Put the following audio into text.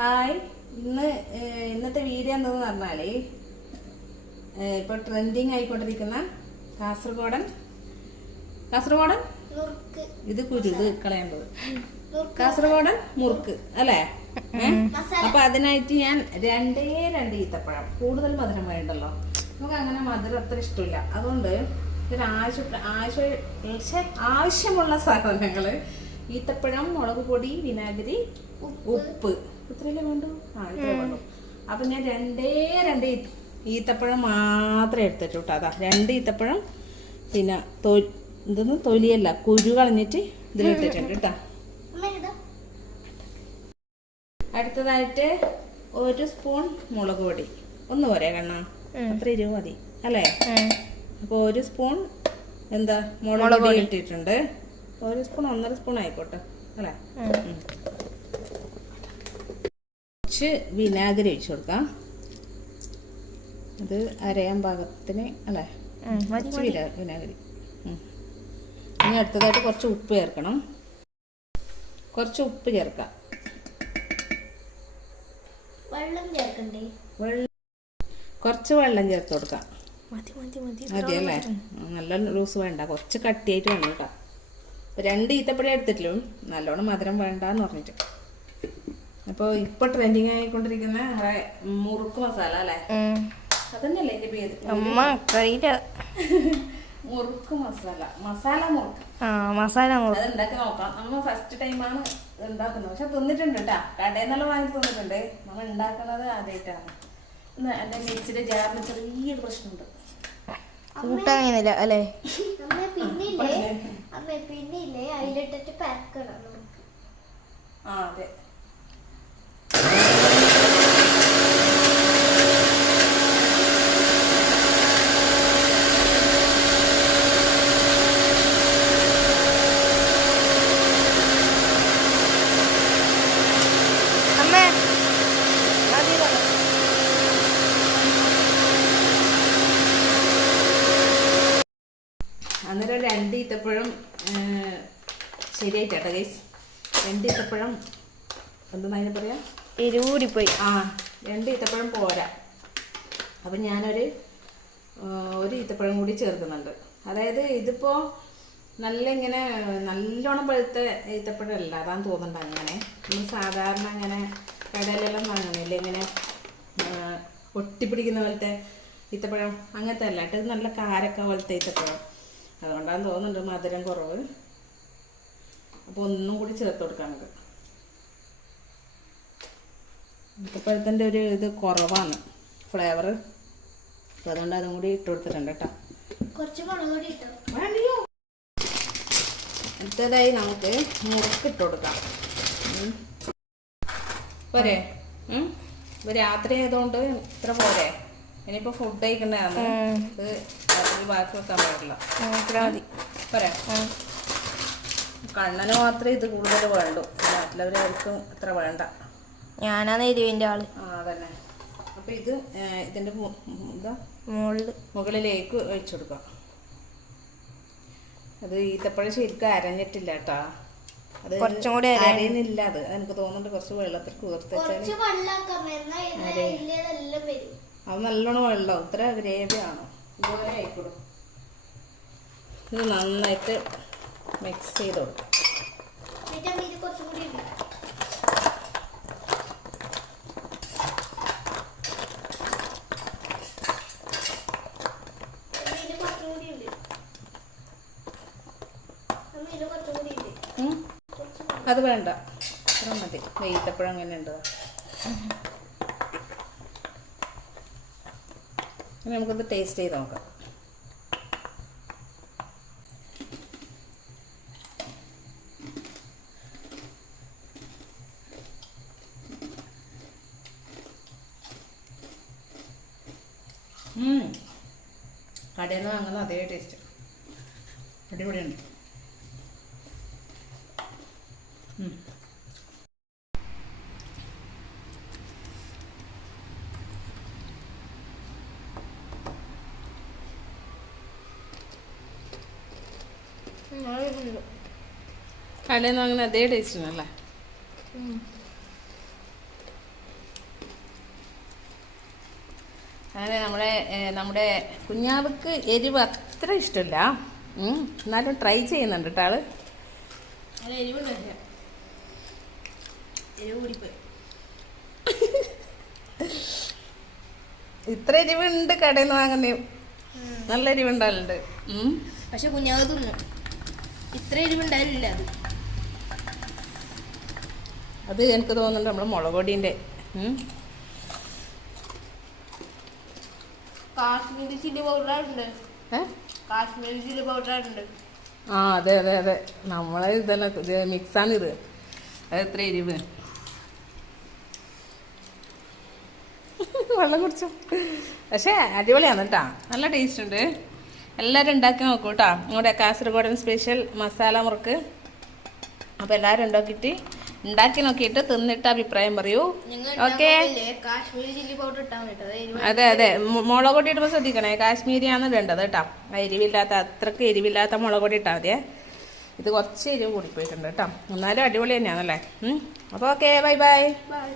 Hi, ഇന്നത്തെ video എന്താണെന്ന് പറഞ്ഞാൽ ഇപ്പോൾ ട്രെൻഡിങ് ആയിക്കൊണ്ടിരിക്കുന്ന കാസർഗോഡൻ ഇത് കുരുത് കളയേണ്ടത് കാസർഗോഡൻ മുറുക്ക് അല്ലേ? അപ്പൊ അതിനായിട്ട് ഞാൻ രണ്ട് ഈത്തപ്പഴം, കൂടുതൽ മധുരം വേണ്ടല്ലോ, നമുക്ക് അങ്ങനെ മധുരം അത്ര ഇഷ്ടമില്ല. അതുകൊണ്ട് ആവശ്യമുള്ള സാധനങ്ങള് ഈത്തപ്പഴം, മുളക് പൊടി, വിനാഗിരി, ഉപ്പ്, ഇത്രയല്ലേ വേണ്ടു. ഇത്രേ വേണ്ടു. അപ്പൊ ഞാൻ രണ്ട് ഈത്തപ്പഴം മാത്രമേ എടുത്തിട്ടു കേട്ടോ. അതാ 2 ഈത്തപ്പഴം, പിന്നെ തൊലിയല്ല, കുരു കളഞ്ഞിട്ട് ഇതിലിട്ടിട്ടുണ്ട് കേട്ടോ. അടുത്തതായിട്ട് 1 സ്പൂൺ മുളക് പൊടി, ഒന്ന് പോരെ കണ്ണ, അത്ര 20 മതി അല്ലേ? അപ്പൊ 1 സ്പൂൺ മുളക് പൊടി ഇട്ടിട്ടുണ്ട്. 1 സ്പൂൺ 1.5 സ്പൂൺ ആയിക്കോട്ടെ അല്ലേ? കുറച്ച് വിനാഗിരി ഒഴിച്ചു കൊടുക്കാം. ഇത് അരയാൻ പാകത്തിന് അല്ലേ? കുറച്ച് വിനാഗിരി. ഇനി അടുത്തതായിട്ട് കുറച്ച് ഉപ്പ് ചേർക്കണം. കുറച്ച് ഉപ്പ് ചേർക്കാം. കുറച്ച് വെള്ളം ചേർത്ത് കൊടുക്കാം. മതി അല്ലേ? നല്ല ലൂസ് വേണ്ട, കുറച്ച് കട്ടിയായിട്ട് വേണം കേട്ടോ. 2 ഈത്തപ്പഴം എടുത്തിട്ടുള്ളൂ, നല്ലോണം മധുരം വേണ്ടെന്ന് പറഞ്ഞിട്ട്. അപ്പോൾ ഇപ്പൊ ട്രെൻഡിങ് ആയിക്കൊണ്ടിരിക്കുന്ന മുറുക്ക് മസാല അല്ലേ? അതന്നെയല്ലേ എന്റെ പേര്? മുറുക്ക് മസാല മുറുക്ക്. അത് ഉണ്ടാക്കി നോക്കാം. നമ്മൾ ഫസ്റ്റ് ടൈമാണ് ഉണ്ടാക്കുന്നത്, പക്ഷെ തിന്നിട്ടുണ്ട് കേട്ടാ. കടയിൽ നിന്നെല്ലാം വാങ്ങി തിന്നിട്ടുണ്ട്. നമ്മൾ ഉണ്ടാക്കുന്നത് ആദ്യമായിട്ടാണ്. എന്റെ മിക്സിയുടെ ജാറിന് ചെറിയൊരു പ്രശ്നമുണ്ട്. അല്ലേ? അതെ. അന്നേരം 2 ഈത്തപ്പഴം ശരിയായിട്ടാ ഗൈസ്. 2 ഈത്തപ്പഴം എന്താ പറയാ, എരിവൂടിപ്പോയി. 2 ഈത്തപ്പഴം പോരാ. അപ്പം ഞാനൊരു 1 ഈത്തപ്പഴം കൂടി ചേർക്കുന്നുണ്ട്. അതായത് ഇതിപ്പോ ഇങ്ങനെ നല്ലോണം പഴുത്ത ഈത്തപ്പഴം അല്ല, അതാന്ന് തോന്നുന്നുണ്ട്. അങ്ങനെ നമ്മൾ സാധാരണ അങ്ങനെ കടയിലെല്ലാം വാങ്ങുന്നില്ല, ഇങ്ങനെ ഒട്ടിപ്പിടിക്കുന്ന പോലത്തെ ഈത്തപ്പഴം, അങ്ങനത്തെ അല്ല. ഇത് നല്ല കാരക്ക പോലത്തെ ഈത്തപ്പഴം. അതുകൊണ്ടാന്ന് തോന്നുന്നുണ്ട് മധുരം കുറവ്. അപ്പോൾ ഒന്നും കൂടി ചേർത്ത് കൊടുക്കാം നമുക്ക്. ഈത്തപ്പഴത്തിൻ്റെ ഒരു ഇത് കുറവാണ്, ഫ്ലേവർ. അപ്പോൾ അതുകൊണ്ട് അതും കൂടി ഇട്ട് കൊടുത്തിട്ടുണ്ട് കേട്ടോ. അടുത്തതായി നമുക്ക് മുറുക്ക് ഇട്ട് കൊടുക്കാം. പോരെ? ഇപ്പോൾ രാത്രി ആയതുകൊണ്ട് ഇത്ര പോരെ? ഇനിയിപ്പോൾ ഫുഡ് കഴിക്കണ്ടാണ്. ഇത് ബാക്കി വെക്കാൻ പാടില്ല. പോരെ? കണ്ണന് മാത്രമേ ഇത് കൂടുതൽ വേണ്ടു, മറ്റുള്ളവരായിരിക്കും ഇത്ര വേണ്ട. ഞാനാണ് എരിവിൻ്റെ ആള്. അതന്നെ. അപ്പൊ ഇത് ഇതിന്റെ മുകളിലേക്ക് ഒഴിച്ചു കൊടുക്കാം. അത് ഈത്തപ്പഴം ശരിക്കും അരഞ്ഞിട്ടില്ല കേട്ടാ. അത് കുറച്ചും കൂടി അരയുന്നില്ല. അത് എനിക്ക് തോന്നുന്നുണ്ട് കുറച്ച് വെള്ളത്തിൽ കുതിർത്ത് വെച്ചാൽ അത് നല്ലോണം വെള്ളം, ഇത്ര ഗ്രേവിയാണോ ഇതുപോലെ ആയിക്കോളും. ഇത് നന്നായിട്ട് മിക്സ് ചെയ്ത് കൊടുക്കും. അത് വേണ്ട, അത്ര മതി. ഈത്തപ്പഴം അങ്ങനെ ഉണ്ട്. ഇനി നമുക്കൊന്ന് ടേസ്റ്റ് ചെയ്ത് നോക്കാം. കടയിൽ നിന്ന് വാങ്ങുന്ന അതേ ടേസ്റ്റ്, അടിപൊളിയുണ്ട്. കടയിൽ നിന്ന് വാങ്ങുന്ന അതേ ടേസ്റ്റിനല്ലേ? അങ്ങനെ നമ്മുടെ കുഞ്ഞാവക്ക് എരിവ് അത്ര ഇഷ്ടമില്ല. എന്നാലും ട്രൈ ചെയ്യുന്നുണ്ട് കേട്ടോ ആള്. ഇത്ര എരിവുണ്ട് കടയിൽ നിന്ന് വാങ്ങുന്ന, നല്ല എരിവുണ്ടാവലുണ്ട്. പക്ഷെ കുഞ്ഞാവ് തിന്നു, ഇത്ര എരിവുണ്ടായില്ല. അത് എനിക്ക് തോന്നുന്നുണ്ട് നമ്മള് മുളക് പൊടിന്റെ കാശ്മീരി ചില്ലി പൗഡർ ഉണ്ട്. കാശ്മീരി ചില്ലി പൗഡർ ഉണ്ട്. ആ അതെ അതെ അതെ, നമ്മളെ ഇതെല്ലാം മിക്സാണ് ഇത്. അത് എത്ര എരിവ്. വെള്ളം കുടിച്ചു. പക്ഷേ അടിപൊളിയാണ് കേട്ടോ, നല്ല ടേസ്റ്റ് ഉണ്ട്. എല്ലാവരും ഉണ്ടാക്കി നോക്കൂ കേട്ടോ. നമ്മുടെ കാസർഗോഡൻ സ്പെഷ്യൽ മസാല മുറുക്ക്. അപ്പോൾ എല്ലാവരും ഉണ്ടാക്കി നോക്കിയിട്ട് തിന്നിട്ട് അഭിപ്രായം പറയൂ. ഓക്കെ. കാശ്മീരി ചില്ലി പൗഡർ ഇട്ടാൽ മതി. അതെ അതെ, മുളക് പൊടി ഇടുമ്പോൾ ശ്രദ്ധിക്കണേ, കാശ്മീരിയാണ് വേണ്ടത് കേട്ടോ. എരിവില്ലാത്ത, അത്രക്ക് എരിവില്ലാത്ത മുളക് പൊടി ഇട്ടാൽ മതിയേ. ഇത് കുറച്ച് എരിവ് കൂടിപ്പോയിട്ടുണ്ട് കേട്ടോ, എന്നാലും അടിപൊളി തന്നെയാണല്ലേ. അപ്പോൾ ഓക്കെ, ബൈ ബൈ. ബൈ.